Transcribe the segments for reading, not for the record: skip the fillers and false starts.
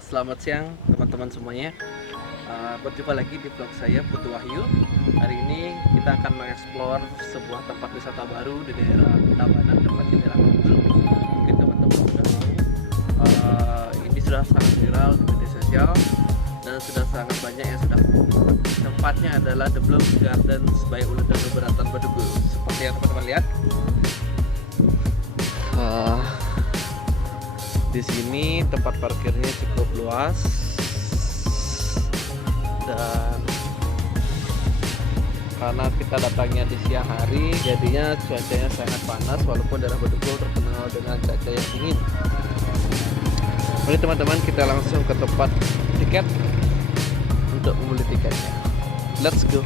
Selamat siang teman-teman semuanya. Berjumpa lagi di vlog saya Putu Wahyu. Hari ini kita akan mengeksplor sebuah tempat wisata baru di daerah Tabanan, tepatnya di daerah Bantul. Mungkin teman-teman sudah tahu, ini sudah sangat viral di media sosial dan sudah sangat banyak yang sudah. Tempatnya adalah The Bloom Gardens by Uludan Beberatan Badugul. Seperti yang teman-teman lihat. Di sini tempat parkirnya cukup luas dan karena kita datangnya di siang hari, jadinya cuacanya sangat panas walaupun daerah Bedugul terkenal dengan cuaca yang dingin. Mari teman-teman, kita langsung ke tempat tiket untuk membeli tiketnya. Let's go.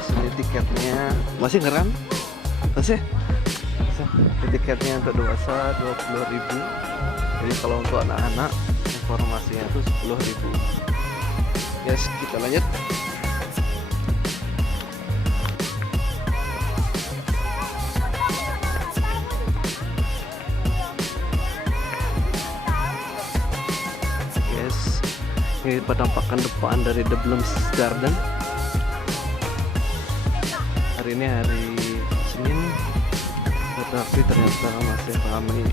Ini tiketnya masih ngeram, masih. Ini tiketnya untuk dewasa 20.000. Jadi kalau untuk anak-anak informasinya itu 10.000. Yes, kita lanjut. Yes, ini penampakan depan dari The Blooms Garden. Hari ini hari Senin, tetapi ternyata masih ramai.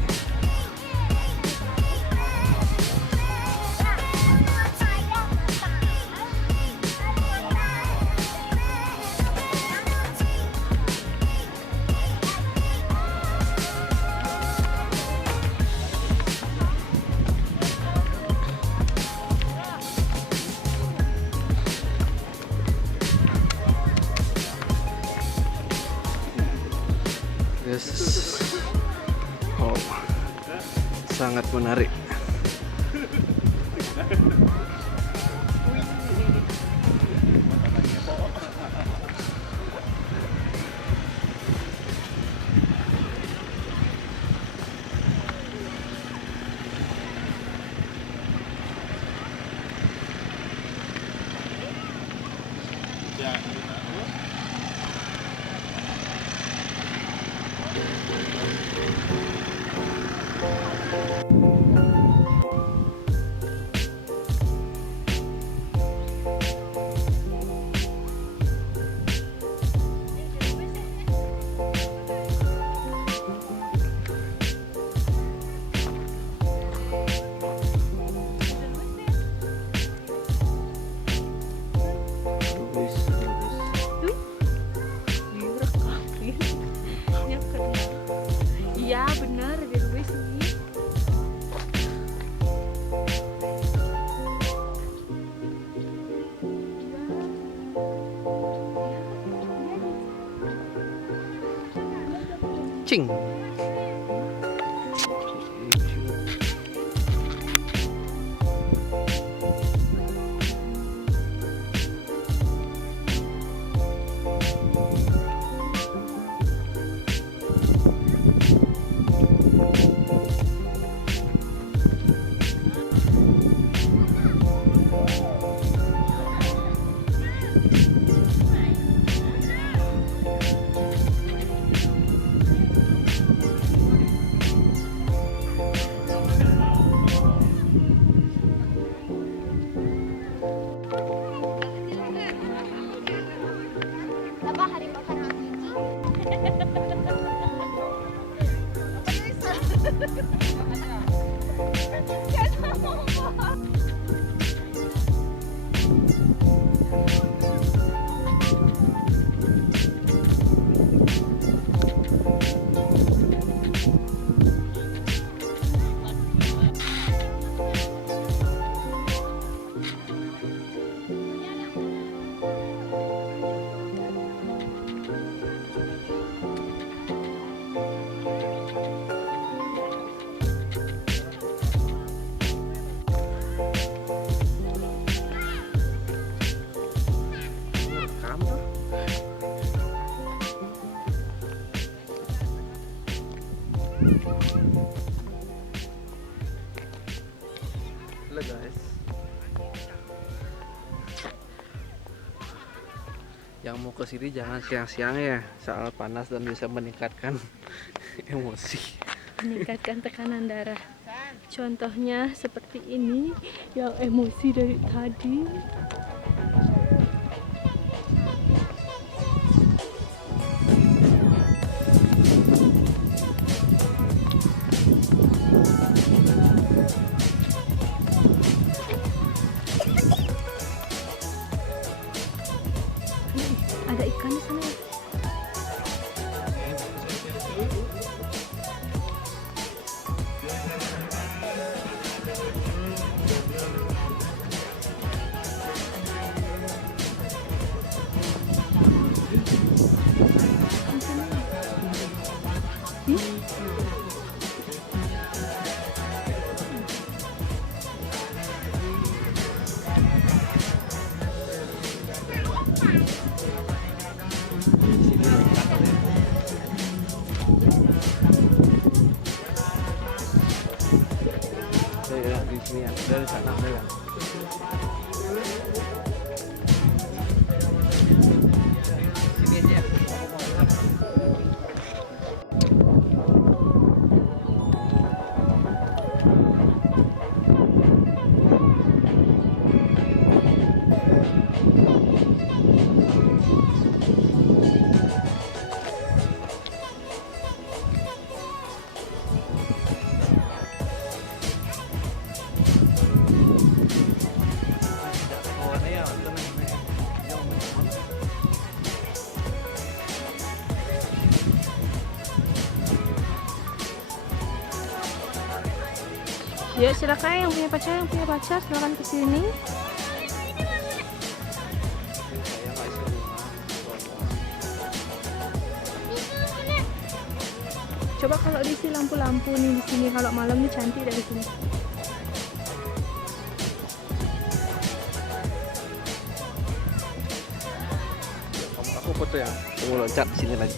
Yes. Oh, sangat menarik. Iya benar, biar gue sih. Cing. Rekam tuh. Halo guys, yang mau ke sini jangan siang-siang ya, soal panas dan bisa meningkatkan emosi. Meningkatkan tekanan darah. Contohnya seperti ini, yang emosi dari tadi. Ada ikan di sana. Di sini ya, dari sana ada ya. Sini aja. Ya silakan yang punya pacar silakan ke sini. Coba kalau diisi lampu-lampu nih di sini, kalau malam nih cantik dari sini. Aku foto ya, tunggu loncat di sini lagi.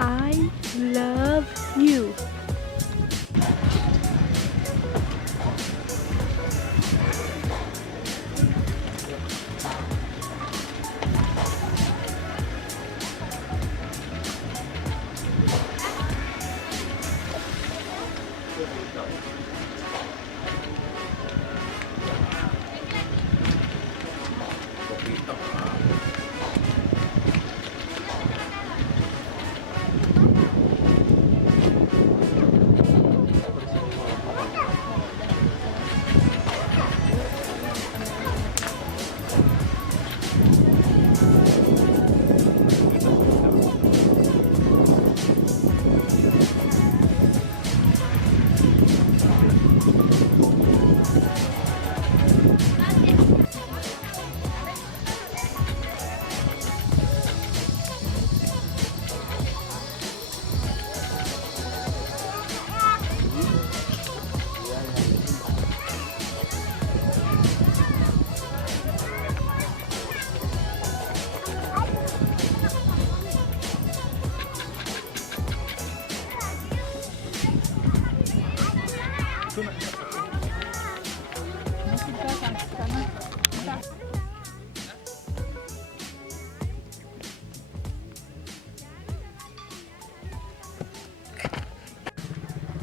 I love you.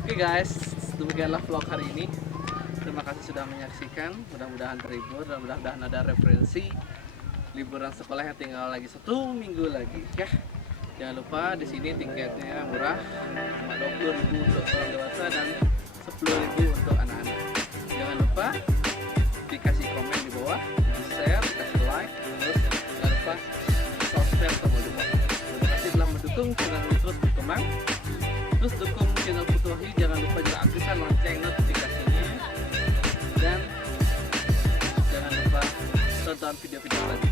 Oke guys, demikianlah vlog hari ini. Terima kasih sudah menyaksikan. Mudah-mudahan terhibur dan mudah-mudahan ada referensi liburan sekolah yang tinggal lagi 1 minggu lagi ya. Jangan lupa di sini tiketnya murah, cuma 20.000 untuk orang dewasa dan 10.000 untuk anak-anak. Jangan lupa dikasih komen di bawah, di share, kasih like, terus jangan lupa subscribe tombol di bawah. Terima kasih telah mendukung channel ini terus berkembang. Terus dukung channel Putu Wahyu, jangan lupa juga aktifkan lonceng notifikasinya dan jangan lupa tonton video-video selanjutnya.